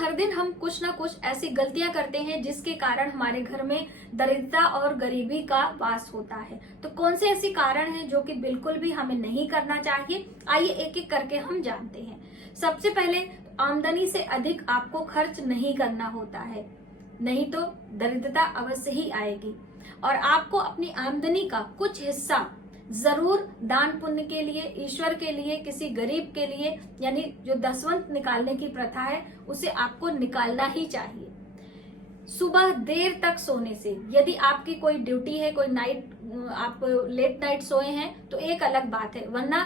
हर दिन हम कुछ ना कुछ ऐसी गलतियां करते हैं जिसके कारण हमारे घर में दरिद्रता और गरीबी का वास होता है। तो कौन से ऐसे कारण हैं जो कि बिल्कुल भी हमें नहीं करना चाहिए, आइए एक एक करके हम जानते हैं। सबसे पहले, आमदनी से अधिक आपको खर्च नहीं करना होता है, नहीं तो दरिद्रता अवश्य ही आएगी। और आपको अपनी आमदनी का कुछ हिस्सा जरूर दान पुण्य के लिए, ईश्वर के लिए, किसी गरीब के लिए, यानी जो दसवंत निकालने की प्रथा है उसे आपको निकालना ही चाहिए। सुबह देर तक सोने से, यदि आपकी कोई ड्यूटी है, कोई नाइट, आप लेट नाइट सोए हैं तो एक अलग बात है, वरना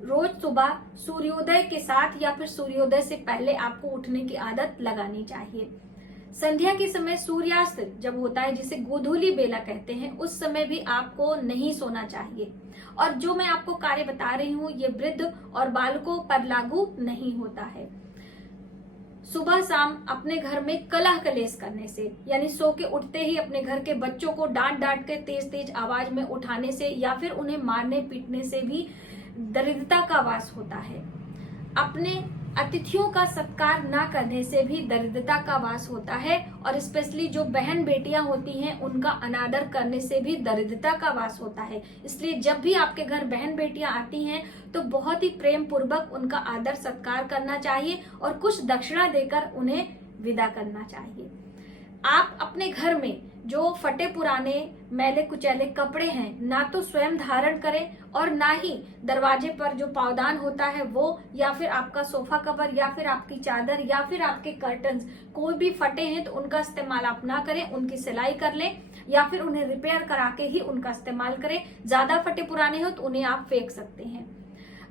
रोज सुबह सूर्योदय के साथ या फिर सूर्योदय से पहले आपको उठने की आदत लगानी चाहिए। संध्या के समय सूर्यास्त जब होता है, जिसे गोधूली बेला कहते हैं, उस समय भी आपको नहीं सोना चाहिए। और जो मैं आपको कार्य बता रही हूँ ये वृद्ध और बालकों पर लागू नहीं होता है। सुबह शाम अपने घर में कलह कलेश करने से, यानी सो के उठते ही अपने घर के बच्चों को डांट डांट के तेज तेज आवाज में उठाने से या फिर उन्हें मारने पीटने से भी दरिद्रता का वास होता है। अपने अतिथियों का सत्कार ना करने से भी दरिद्रता का वास होता है। और स्पेशली जो बहन बेटियां होती हैं उनका अनादर करने से भी दरिद्रता का वास होता है। इसलिए जब भी आपके घर बहन बेटियां आती हैं तो बहुत ही प्रेम पूर्वक उनका आदर सत्कार करना चाहिए और कुछ दक्षिणा देकर उन्हें विदा करना चाहिए। आप अपने घर में जो फटे पुराने मैले कुचैले कपड़े हैं ना तो स्वयं धारण करें और ना ही दरवाजे पर जो पावदान होता है वो, या फिर आपका सोफा कवर, या फिर आपकी चादर, या फिर आपके कर्टन्स कोई भी फटे हैं तो उनका इस्तेमाल आप ना करें। उनकी सिलाई कर लें या फिर उन्हें रिपेयर करा के ही उनका इस्तेमाल करें। ज्यादा फटे पुराने हो तो उन्हें आप फेंक सकते हैं।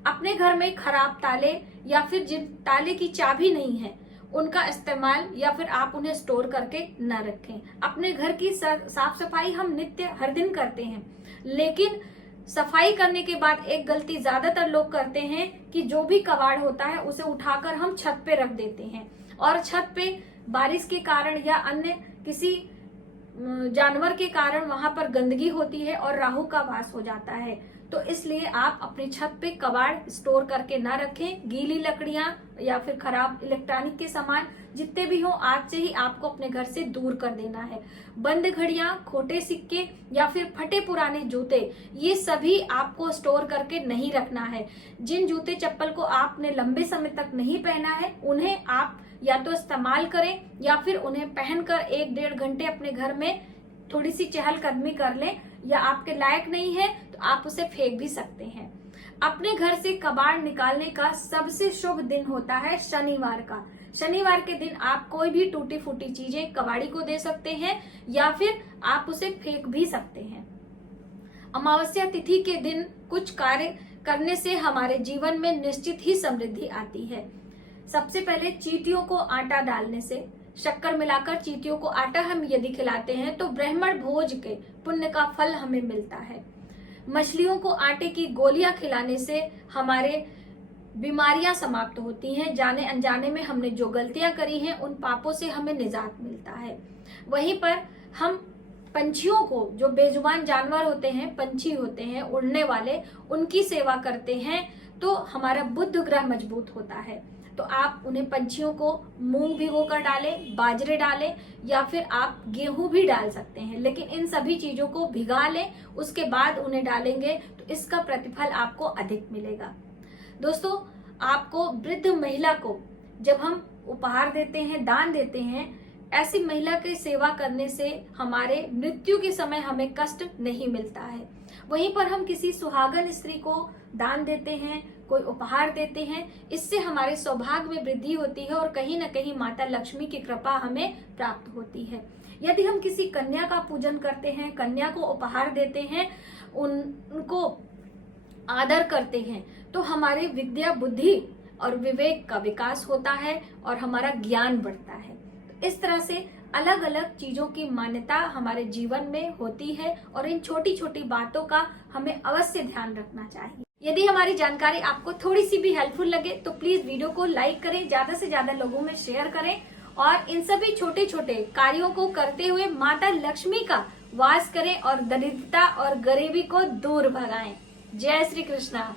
अपने घर में खराब ताले या फिर जिन ताले की चाबी नहीं है उनका इस्तेमाल या फिर आप उन्हें स्टोर करके न रखें। अपने घर की साफ सफाई हम नित्य हर दिन करते हैं, लेकिन सफाई करने के बाद एक गलती ज्यादातर लोग करते हैं कि जो भी कबाड़ होता है उसे उठाकर हम छत पे रख देते हैं और छत पे बारिश के कारण या अन्य किसी जानवर के कारण वहां पर गंदगी होती है और राहु का वास हो जाता है। तो इसलिए आप अपनी छत पे कबाड़ स्टोर करके ना रखें। गीली लकड़ियां या फिर खराब इलेक्ट्रॉनिक के सामान जितने भी हो आज से ही आपको अपने घर से दूर कर देना है। बंद घड़ियां, खोटे सिक्के या फिर फटे पुराने जूते, ये सभी आपको स्टोर करके नहीं रखना है। जिन जूते चप्पल को आपने लंबे समय तक नहीं पहना है उन्हें आप या तो इस्तेमाल करें या फिर उन्हें पहनकर 1-1.5 घंटे अपने घर में थोड़ी सी चहलकदमी कर लें, या आपके लायक नहीं है तो आप उसे फेंक भी सकते हैं। अपने घर से कबाड़ निकालने का सबसे शुभ दिन होता है शनिवार का। शनिवार के दिन आप कोई भी टूटी फूटी चीजें कबाड़ी को दे सकते हैं या फिर आप उसे फेंक भी सकते हैं। अमावस्या तिथि के दिन कुछ कार्य करने से हमारे जीवन में निश्चित ही समृद्धि आती है। सबसे पहले चींटियों को आटा डालने से, शक्कर मिलाकर चींटियों को आटा हम यदि खिलाते हैं तो ब्राह्मण भोज के पुण्य का फल हमें मिलता है। मछलियों को आटे की गोलियां खिलाने से हमारे बीमारियां समाप्त होती हैं। जाने अनजाने में हमने जो गलतियां करी हैं उन पापों से हमें निजात मिलता है। वहीं पर हम पंछियों को, जो बेजुबान जानवर होते हैं, पंछी होते हैं उड़ने वाले, उनकी सेवा करते हैं तो हमारा बुध ग्रह मजबूत होता है। तो आप उन्हें पंछियों को मूंग भिगो कर डालें, बाजरे डालें या फिर आप गेहूं भी डाल सकते हैं, लेकिन इन सभी चीजों को भिगा लें, उसके बाद उन्हें डालेंगे तो इसका प्रतिफल आपको अधिक मिलेगा। दोस्तों, आपको वृद्ध महिला को जब हम उपहार देते हैं, दान देते हैं, ऐसी महिला की सेवा करने से हमारे मृत्यु के समय हमें कष्ट नहीं मिलता है। वहीं पर हम किसी सुहागन स्त्री को दान देते हैं, कोई उपहार देते हैं, इससे हमारे सौभाग्य में वृद्धि होती है और कहीं न कहीं माता लक्ष्मी की कृपा हमें प्राप्त होती है। यदि हम किसी कन्या का पूजन करते हैं, कन्या को उपहार देते हैं, उनको आदर करते हैं, तो हमारे विद्या, बुद्धि और विवेक का विकास होता है और हमारा ज्ञान बढ़ता है। तो इस तरह से अलग अलग चीजों की मान्यता हमारे जीवन में होती है और इन छोटी छोटी बातों का हमें अवश्य ध्यान रखना चाहिए। यदि हमारी जानकारी आपको थोड़ी सी भी हेल्पफुल लगे तो प्लीज वीडियो को लाइक करें, ज्यादा से ज्यादा लोगों में शेयर करें और इन सभी छोटे छोटे कार्यों को करते हुए माता लक्ष्मी का वास करें और दरिद्रता और गरीबी को दूर भगाएं। जय श्री कृष्णा।